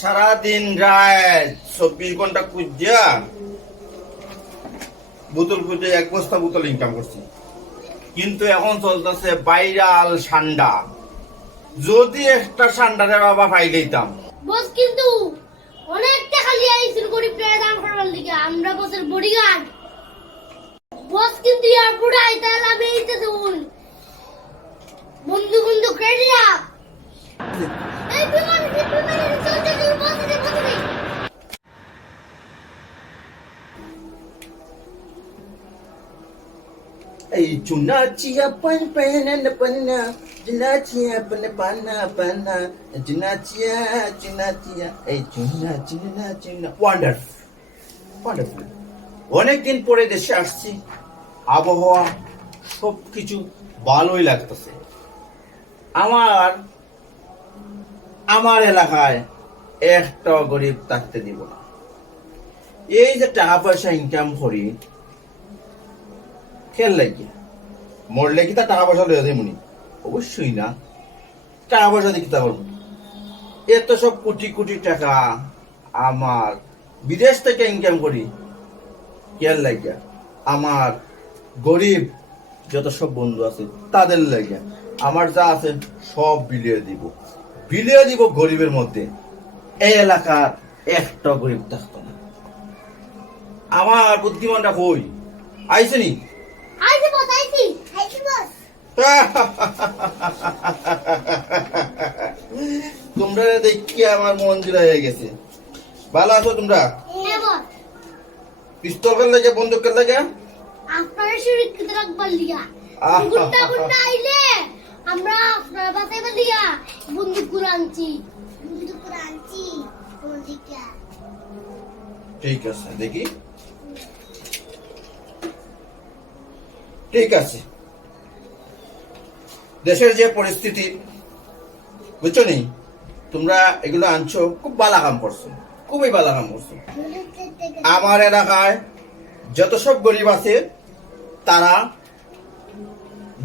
সারাদিন রাত 24 ঘন্টা খুঁজা বোতল খুঁজে 1 বস্তা বোতল ইনকাম করছি, কিন্তু এখন চলতেছে ভাইরাল ঠান্ডা। যদি একটা ঠান্ডারে বাবা পাই লইতাম। বস কিন্তু অনেক টাকা লিয়ে আইছিল গরিব প্লেয়ার দান করার লিগে, আমরা বসের বডিগার্ড। বস কিন্তু এয়ারপোর্টে আইতা লাভে আইতে দুন বন্ধু বন্ধু ক্রেডিয়া এই বিমান চলতে দূর বসে বসে। এই চুনাচিয়া পন পন পন্না চুনাচিয়া পন পানা পানা চুনাচিয়া চুনাচিয়া এই চুনা চুনা চুনা ওয়ান্ডারফুল ওয়ান্ডারফুল। অনেকদিন পরে দেশে আসছি, আবহাওয়া সবকিছু ভালোই লাগতেছে। আমার এলাকায় একটা গরিব থাকতে দিব না। এই যে টাকা পয়সা ইনকাম করি খেল লাগিয়া মরলে কি তা টাকা পয়সা লইয়া দেয় মনি? অবশ্যই না। টাকা পয়সা দিয়ে কিতা করবো? এত সব কোটি কোটি টাকা আমার বিদেশ থেকে ইনকাম করি খেল লাগিয়া আমার গরিব যত সব বন্ধু আছে তাদের লাগিয়া আমার যা আছে সব বিলিয়ে দিব গরিবের মধ্যে। এই এলাকার একটা গরিব থাকতো না। আমার বুদ্ধিমানটা কই আইছে নি? আইছে বস আইছি বস। তোমরা দেখি আমার মন জুড়ে হয়ে গেছে। ভালো আছো তোমরা? হ্যাঁ বস। পিস্তল কেন লাগে, বন্দুক কেন লাগে? আপনারা সুরক্ষিত রাখবার লিগা। গুন্ডা গুন্ডা আইলে আমরা আপনারা বাঁচাইবার লিগা বন্দুক গুলো আনছি। ঠিক আছে, দেখি। ঠিক আছে, দেশের যে পরিস্থিতি বুঝছো নি, তোমরা এগুলো আনছো, খুব ভালো কাম করছো, খুবই ভালো কাম করছো। আমার এলাকায় যত সব গরিব আছে তারা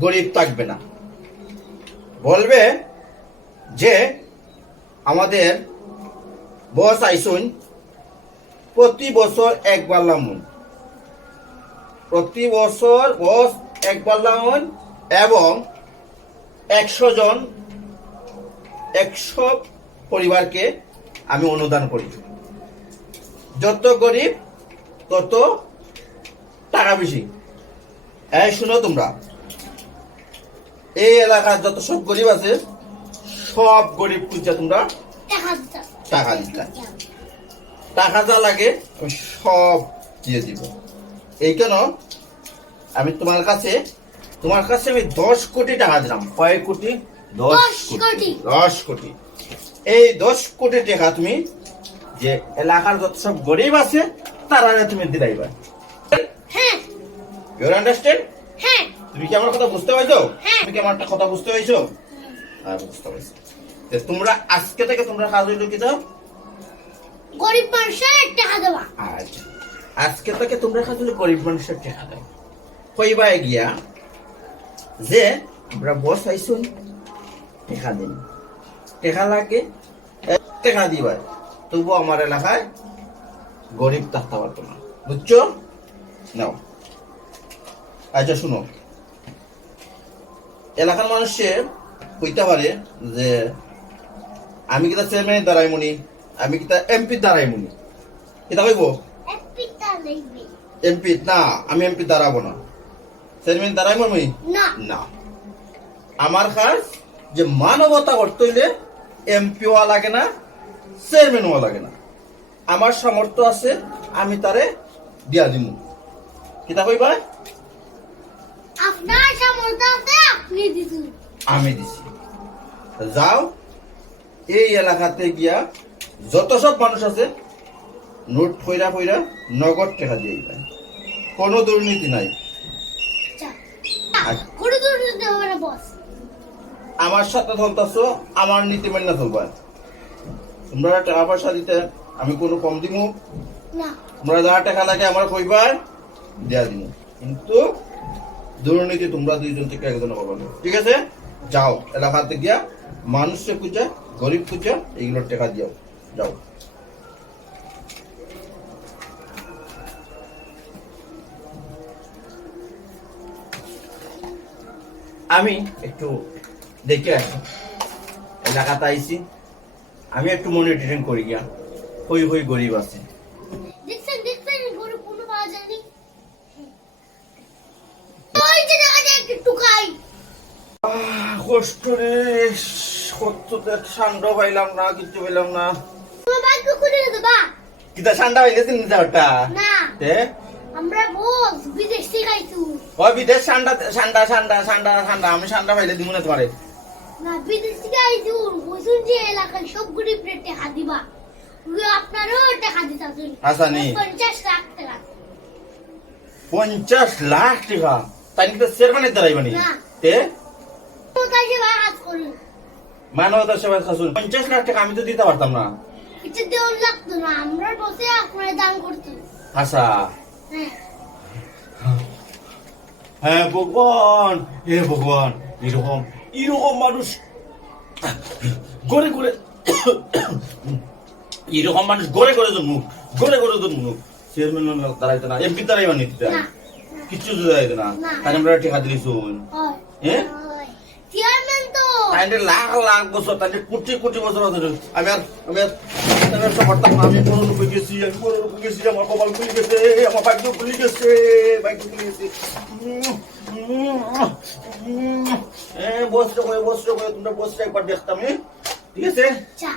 গরিব থাকবে না। বলবে যে আমাদের বস আইসুন প্রতি বছর একবার লামুন, প্রতি বছর বস একবার লামুন এবং 100 পরিবারকে আমি অনুদান করি। যত গরিব তত টাকা বেশি। এই শুনো তোমরা, এই এলাকার যত সব গরিব আছে সব গরিব খুঁজছে তোমরা টাকা দিতে। টাকা যা লাগে আমি সব দিয়ে দিব। এই কেন আমি তোমার কাছে আমি 10 কোটি টাকা দিলাম। কয় কোটি? 10 কোটি। এই 10 কোটি টাকা তুমি যে এলাকার যত সব গরিব আছে তারা তুমি দিলাইবা। হ্যাঁ, ইউ আন্ডারস্ট্যান্ড? হ্যাঁ। তুমি কি আমার কথা বুঝতে পারছো? হ্যাঁ। তুমি কি আমার কথা বুঝতে পারছো? হ্যাঁ, বুঝতে পারছি। তোমরা আজকে থেকে তোমরা কাজ হইলো কি দাও? গরিব মানুষের টাকা দেওয়া। আচ্ছা, আজকে থেকে তোমরা কাজ হইলো গরিব মানুষের টাকা দাও। কইবাই গিয়া যে আমরা বস আইসুন টাকা দিন, টাকা লাগে টাকা দিবা, তবু আমার এলাকায় গরিব থাকতে পারতো না। বুঝছো? নাও। আচ্ছা শুনো, এলাকার মানুষের কইতে পারে যে আমি কিতা চেয়ারম্যানের দ্বারাই মনি, আমি কিতা এমপির দ্বারাই মনি। কিতা কইব? এমপি না, আমি এমপি দাঁড়াবো না, চেয়ারম্যান দাঁড়াই মনি না। আমার কাজ যে মানবতা করতে হইলে এমপি হওয়া লাগে না, চেয়ারম্যান হওয়া লাগে না। আমার সামর্থ্য আছে, আমি তারে দিয়া দিব। কিতা কইবা? আপনার সামর্থ্য আছে, আপনি দিছেন, আমি দিছি। যাও এই এলাকাতে গিয়া যত সব মানুষ আছে নোট ফইরা নগদ টাকা দিয়ে দেয়। কোনো দুর্নীতি নাই। কোনো দুর্নীতি হবে না বস। আমার সাথে চলতেছো, আমার নীতি মেনে চলবা। তোমরা টাকা পয়সা দিতে আমি কোনো কম দিব না। তোমরা যা টাকা লাগে আমার কইবার দিয়া দিব, কিন্তু দুর্নীতি তোমরা দুইজন থেকে একজন করবে না। ঠিক আছে? যাও এলাকাতে গিয়া মানুষকে খুঁজা, গরিব খুঁজা, এইগুলোর টাকা দিও। যাও। আমি একটু দেখে আসি, এলাকাতে আইছি, আমি একটু মনিটরিং করি গিয়া, হই হই গরিব আছে। দেখছেন গরু কোনো পাওয়া যায়নি। ওই যে দেখা যায় একটু টুকাই। কষ্ট রে, কত ঠান্ডা পাইলাম না, কিছু পাইলাম না। তোমার ভাগ্য খুলে গেছে বা? কিতা ঠান্ডা পাইলেছেন না ওটা? না, এ আমরা বস বিদেশ থেকে আইছু। ও বিদেশ ঠান্ডা ঠান্ডা ঠান্ডা ঠান্ডা ঠান্ডা, আমি ঠান্ডা পাইলে দিব না তোমারে। না বিদেশ থেকে আইছু, বুঝুন যে এলাকায় সব গরিব রে টাকা দিবা। ওই আপনারও টাকা দিতাছুন। আচ্ছা নি 50 লাখ টাকা। 50 লাখ টাকা তাই কি চেয়ারম্যানের দাঁড়াইবানি? না। তে তো তাই যে ভাই কাজ করুন। মানবতার সেবা খাসুন 50 লাখ টাকা আমি তো দিতে পারতাম না। কিছু দেওয়ার লাগতো না, আমরা বসে আপনার দান করতো। আচ্ছা হ্যাঁ, হ্যাঁ ভগবান, হে ভগবান, এরকম এরকম মানুষ গড়ে গড়ে, এরকম মানুষ গড়ে গড়ে জন্ম, গড়ে গড়ে জন্ম। চেয়ারম্যান দাঁড়াইতো না, এমপি দাঁড়াইবানি না, কিচ্ছু দাঁড়াইতো না। না। তাই আমরা টেকা দিয়েছুন, হয়। হ্যাঁ হয়। চেয়ারম্যান তো তাইলে লাখ লাখ বছর, তাইলে কোটি কোটি বছর আছে। আমি আর ব্যবসা করতাম না, আমি বড় রূপে গেছি, আমি বড় রূপে গেছি, আমার কপাল খুলে গেছে, আমার ভাগ্য খুলে গেছে, ভাগ্য খুলে গেছে। বসরে করে তোমরা বসরে একবার দেখতাম, ঠিক আছে? চা